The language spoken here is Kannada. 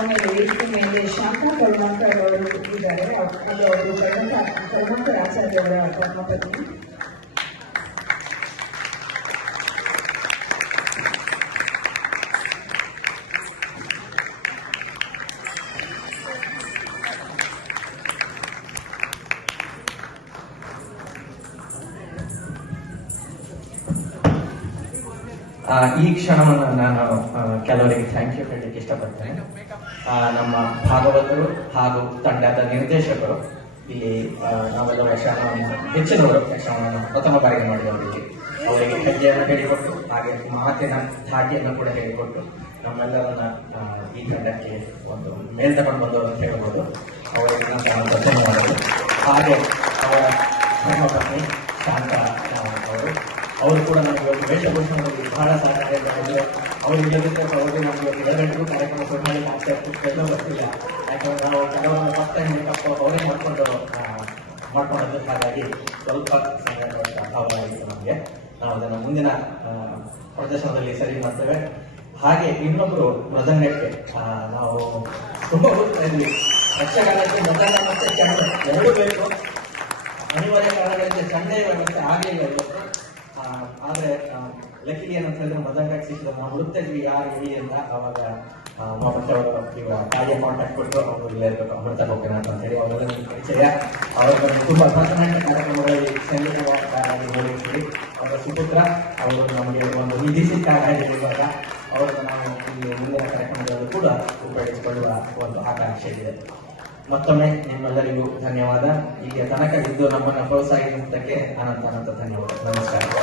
ಮೇಲೆ ವೇದಿಕೆ ಮೇಲೆ ಶಾಂತಾ ಕರುಣಾಕರ್ ಅವರು ಇದ್ದಾರೆ ಅದು ಅವರು ಕರುಣಾಕರ್ ಕರುಣಾಕರ್ ಆಚಾರ್ಯ ಅವರ ಧರ್ಮಪತ್ನಿ ಈ ಕ್ಷಣವನ್ನು ನಾನು ಕೆಲವರಿಗೆ ಥ್ಯಾಂಕ್ ಯು ಹೇಳಲಿಕ್ಕೆ ಇಷ್ಟಪಡ್ತೇನೆ. ನಮ್ಮ ಭಾಗವತರು ಹಾಗೂ ತಂಡದ ನಿರ್ದೇಶಕರು ಇಲ್ಲಿ ನಾವೆಲ್ಲ ಯಕ್ಷಗಾನವನ್ನು ಹೆಚ್ಚಿನವರು ಯಕ್ಷಗಾನವನ್ನು ಪ್ರಥಮ ಬಾರಿಗೆ ಮಾಡಿದವರಿಗೆ ಅವರಿಗೆ ಹೆಜ್ಜೆಯನ್ನು ಹೇಳಿಕೊಟ್ಟು ಹಾಗೆ ಮಾತಿನ ಧಾಟಿಯನ್ನು ಕೂಡ ಹೇಳಿಕೊಟ್ಟು ನಮ್ಮೆಲ್ಲರನ್ನ ಈ ತಂಡಕ್ಕೆ ಒಂದು ಮೇಲ್ ತಗೊಂಡು ಬಂದವರು ಅಂತ ಹೇಳ್ಬೋದು. ಅವರಿಗೆ ನಾನು ಧನ್ಯವಾದಗಳು ಹಾಗೆ ಅವರ ಧರ್ಮಪತ್ನಿ ಶಾಂತ ಅವರು ಕೂಡ ನಮಗೆ ಒಂದು ವೇಷಭೂಷಣದಲ್ಲಿ ಬಹಳ ಸಹಾಯ ಆಗಿದೆ ಅವರು ಇಲ್ಲದಿದ್ದರೆ ಅವರಿಗೆ ನಮಗೆ ಒಂದು ಎರಡು ಗಂಟೆಗೂ ಕಾರ್ಯಕ್ರಮ ಮಾಡ್ತಾ ಆಗ್ತಾ ಎಲ್ಲೋ ಬರ್ತಿಲ್ಲ. ಯಾಕಂದ್ರೆ ನಾವು ಕೆಲವೊಂದು ಫಸ್ಟ್ ಟೈಮ್ ಮೇಕಪ್ ಅವರೇ ಮಾಡ್ಕೊಂಡು ಮಾಡ್ಕೊಂಡಿದ್ದು ಹಾಗಾಗಿ ಸ್ವಲ್ಪ ಅಭಾವವಾಗಿತ್ತು ನಮಗೆ. ನಾವು ಅದನ್ನು ಮುಂದಿನ ಪ್ರದರ್ಶನದಲ್ಲಿ ಸರಿ ಮಾಡ್ತೇವೆ. ಹಾಗೆ ಇನ್ನೊಬ್ಬರು ಮೃದಂಗಕ್ಕೆ ನಾವು ತುಂಬ ಹೋಗ್ತಾ ಇದ್ವಿ. ಯಕ್ಷಗಾನಕ್ಕೆ ಮೃದಂಗ ಮತ್ತೆ ಚಂಡ ಎರಡು ಬೇಕು. ಅನಿವಾರ್ಯ ಕಾರಣಗಳಿಂದ ಚಂಡೆ ಇರಬೇಕು ಹಾಗೆ ಆ, ಆದ್ರೆ ಲಕ್ಕಿಲಿ ಏನಂತ ಹೇಳಿದ್ರೆ ಮದಂಗಕ್ಕೆ ಸಿಕ್ಕಿದ ನಾವು ಹುಡುಕ್ತಾ ಯಾರು ಇಲ್ಲಿ ಅಂತ ಅವಾಗ ಮತ್ತೆ ಅವರ ಈಗ ತಾಯಿಯ ಕಾಂಟ್ಯಾಕ್ಟ್ ಕೊಟ್ಟು ಅವರು ಇಲ್ಲೇ ಇರ್ಬೇಕು, ಅಮೃತ ಅಂತ ಹೇಳಿ ಅವರೆಲ್ಲ ನಮ್ಗೆ ಪರಿಚಯ. ಅವರು ತುಂಬಾ ಭರತನಾಟ್ಯ ಕಾರ್ಯಕ್ರಮಗಳಲ್ಲಿ ಹೋಗಿರ್ತೀವಿ ಅವರ ಸುಪುತ್ರ, ಅವರು ನಮಗೆ ಒಂದು ನಿಧಿ ಸಿಕ್ಕಾಗಿರುವಾಗ ಅವರನ್ನು ನಾವು ಈ ಮುಂದಿನ ಕಾರ್ಯಕ್ರಮದಲ್ಲೂ ಕೂಡ ಉಪಯೋಗಿಸಿಕೊಳ್ಳುವ ಒಂದು ಆಕಾಂಕ್ಷೆ ಇದೆ. ಮತ್ತೊಮ್ಮೆ ನಿಮ್ಮೆಲ್ಲರಿಗೂ ಧನ್ಯವಾದ. ಈಗ ತನಕ ಇದ್ದು ನಮ್ಮನ್ನು ಪ್ರೋತ್ಸಾಹಿಸಿದ್ದಕ್ಕೆ ಅನಂತ ಅನಂತ ಧನ್ಯವಾದ. ನಮಸ್ಕಾರ.